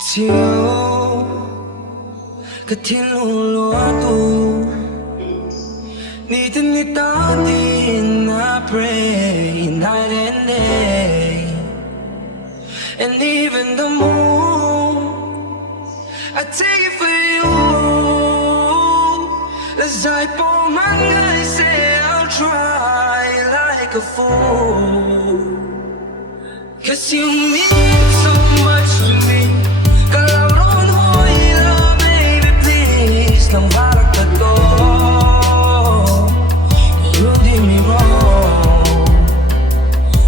It's you个天路路途，你的你到底 I pray night and day, and even the moon I take it for you. As I pour my eyes, say I'll try like a fool, 'cause you mean so much to me. Kalau ron hoila, baby, please don't vawikhatna ko. You did me wrong,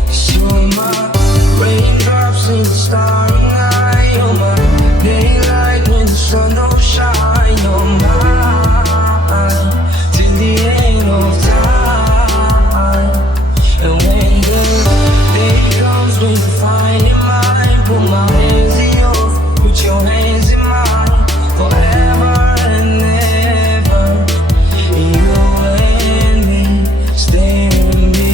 'cause you're my raindrops in the starry night. You're my daylight when the sun don't shine. You're mine till the end of time. And when the day comes, when you finally mine, put my hands in yours, put your hands in mine, forever and ever. You and me, stay with me,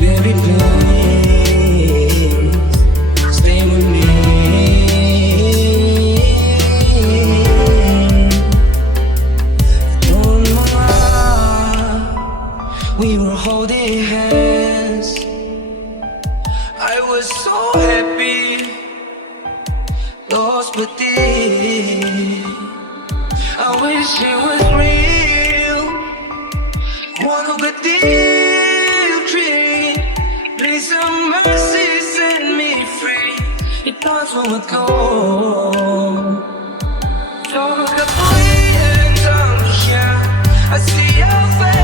baby, please stay with me. Doon mga we were holding hands, I was so happy, lost but deep. I wish it was real. One who could deal treat. Please have mercy, set me free. It was from a goal. So look at me and tell me, yeah, I see your face.